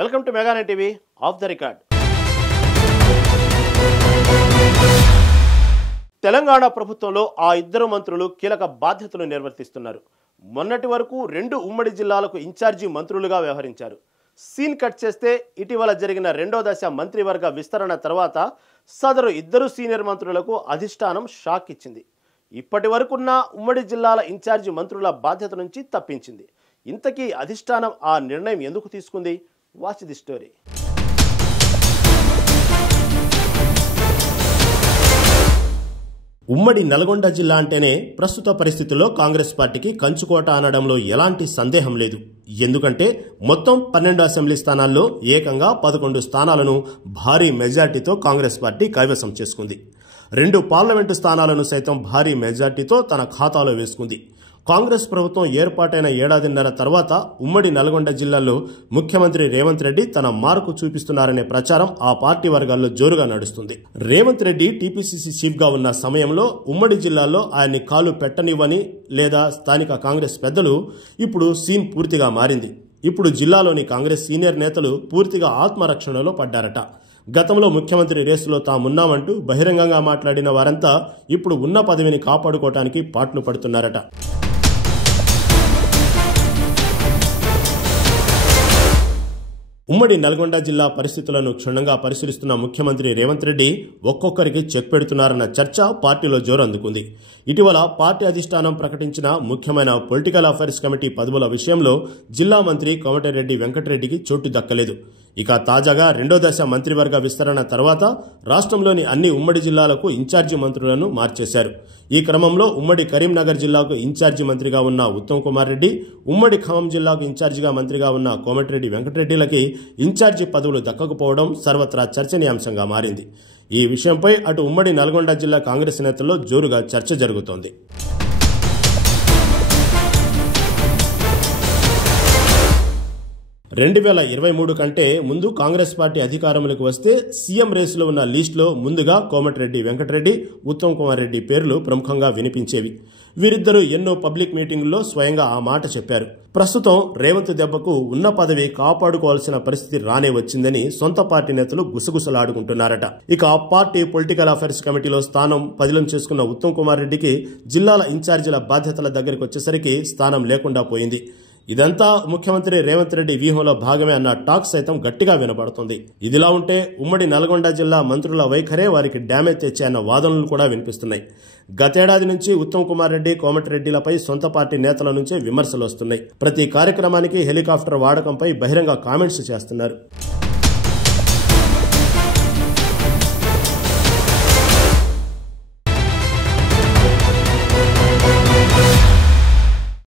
Welcome to mega nine TV off the record. Telangana ప్రభుత్వంలో ఆ ఇద్దరు మంత్రులు కీలక బాధ్యతలు నిర్వర్తిస్తున్నారు. మొన్నటి వరకు 2 ఉమ్మడి జిల్లాలకు ఇన్ఛార్జి మంత్రులుగా వ్యవహరించారు. సీన్ కట్ చేస్తే ఇటీవల జరిగిన 2వ దశ మంత్రివర్గ విస్తరణ తర్వాత సదరు ఇద్దరు సీనియర్ మంత్రులకు అధిష్టానం షాక్ ఇచ్చింది. ఇప్పటి వరకున్న ఉమ్మడి జిల్లాల ఇన్ఛార్జి మంత్రుల బాధ్యత నుంచి తప్పించింది. ఇంతకీ అధిష్టానం ఆ నిర్ణయం ఎందుకు తీసుకుంది? Watch the story. ఉమ్మడి నల్గొండ జిల్లా అంటేనే ప్రస్తుత పరిస్థితుల్లో కాంగ్రెస్ పార్టీకి కంచుకోట అనడంలో ఎలాంటి సందేహం లేదు. ఎందుకంటే మొత్తం 12 అసెంబ్లీ స్థానాల్లో ఏకంగా 11 స్థానాలను భారీ మెజార్టీతో కాంగ్రెస్ పార్టీ కైవసం చేసుకుంది. 2 పార్లమెంటు స్థానాలను సైతం భారీ మెజార్టీతో తన ఖాతాలో వేసుకుంది. కాంగ్రెస్ ప్రభుత్వం ఏర్పాటైన ఏడాదిన్నర తర్వాత ఉమ్మడి నల్గొండ జిల్లాలో ముఖ్యమంత్రి రేవంత్ రెడ్డి తన మార్కు చూపిస్తున్నారనే ప్రచారం ఆ పార్టీ వర్గాల్లో జోరుగా నడుస్తుంది. రేవంత్ రెడ్డి టీపీసీసీ చీఫ్ గా ఉన్న సమయంలో ఉమ్మడి జిల్లాలో ఆయన్ని కాలు పెట్టనివ్వని లేదా స్థానిక కాంగ్రెస్ పెద్దలు ఇప్పుడు సీన్ పూర్తిగా మారింది. ఇప్పుడు జిల్లాలోని కాంగ్రెస్ సీనియర్ నేతలు పూర్తిగా ఆత్మరక్షణలో పడ్డారట. గతంలో ముఖ్యమంత్రి రేసులో తామున్నామంటూ బహిరంగంగా మాట్లాడిన వారంతా ఇప్పుడు ఉన్న పదవిని కాపాడుకోవటానికి పాట్లు పడుతున్నారట. ఉమ్మడి నల్గొండ జిల్లా పరిస్థితులను క్షుణ్ణంగా పరిశీలిస్తున్న ముఖ్యమంత్రి రేవంత్ రెడ్డి ఒక్కొక్కరికి చెక్ పెడుతున్నారన్న చర్చ పార్టీలో జోరు అందుకుంది. ఇటీవల పార్టీ అధిష్టానం ప్రకటించిన ముఖ్యమైన పొలిటికల్ అఫైర్స్ కమిటీ పదవుల విషయంలో జిల్లా మంత్రి కోమటిరెడ్డి వెంకటరెడ్డికి చోటు దక్కలేదు. ఇక తాజాగా 2వ దశ మంత్రివర్గ విస్తరణ తర్వాత రాష్ట్రంలోని అన్ని ఉమ్మడి జిల్లాలకు ఇన్ఛార్జి మంత్రులను మార్చేశారు. ఈ క్రమంలో ఉమ్మడి కరీంనగర్ జిల్లాకు ఇన్ఛార్జి మంత్రిగా ఉన్న ఉత్తమ్ కుమార్ రెడ్డి, ఉమ్మడి ఖమ్మం జిల్లాకు ఇన్ఛార్జిగా మంత్రిగా ఉన్న కోమటిరెడ్డి వెంకటరెడ్డిలకి ఇన్ఛార్జి పదవులు దక్కకపోవడం సర్వత్రా చర్చనీయాంశంగా మారింది. ఈ విషయంపై అటు ఉమ్మడి నల్గొండ జిల్లా కాంగ్రెస్ నేతల్లో జోరుగా చర్చ జరుగుతోంది. 2023 కంటే ముందు కాంగ్రెస్ పార్టీ అధికారంలోకి వస్తే సీఎం రేసులో ఉన్న లిస్టులో ముందుగా కోమటిరెడ్డి వెంకటరెడ్డి, ఉత్తమ్ కుమార్ రెడ్డి పేర్లు ప్రముఖంగా వినిపించేవి. వీరిద్దరూ ఎన్నో పబ్లిక్ మీటింగుల్లో స్వయంగా ఆ మాట చెప్పారు. ప్రస్తుతం రేవంత్ దెబ్బకు ఉన్న పదవి కాపాడుకోవాల్సిన పరిస్థితి రానే వచ్చిందని సొంత పార్టీ నేతలు గుసగుసలాడుకుంటున్నారట. ఇక పార్టీ పొలిటికల్ అఫైర్స్ కమిటీలో స్థానం పదిలం చేసుకున్న ఉత్తమ్ కుమార్ రెడ్డికి జిల్లాల ఇన్ఛార్జీల బాధ్యతల దగ్గరికి వచ్చేసరికి స్థానం లేకుండా పోయింది. ఇదంతా ముఖ్యమంత్రి రేవంత్ రెడ్డి వ్యూహంలో భాగమే అన్న టాక్ సైతం గట్టిగా వినపడుతుంది. ఇదిలా ఉంటే ఉమ్మడి నల్గొండ జిల్లా మంత్రుల వైఖరే వారికి డ్యామేజ్ తెచ్చాయన్న వాదనలు కూడా వినిపిస్తున్నాయి. గతేడాది నుంచి ఉత్తమ్ కుమార్ రెడ్డి, కోమటిరెడ్డిలపై సొంత పార్టీ నేతల నుంచే విమర్శలు వస్తున్నాయి. ప్రతి కార్యక్రమానికి హెలికాప్టర్ వాడకంపై బహిరంగ కామెంట్స్ చేస్తున్నారు.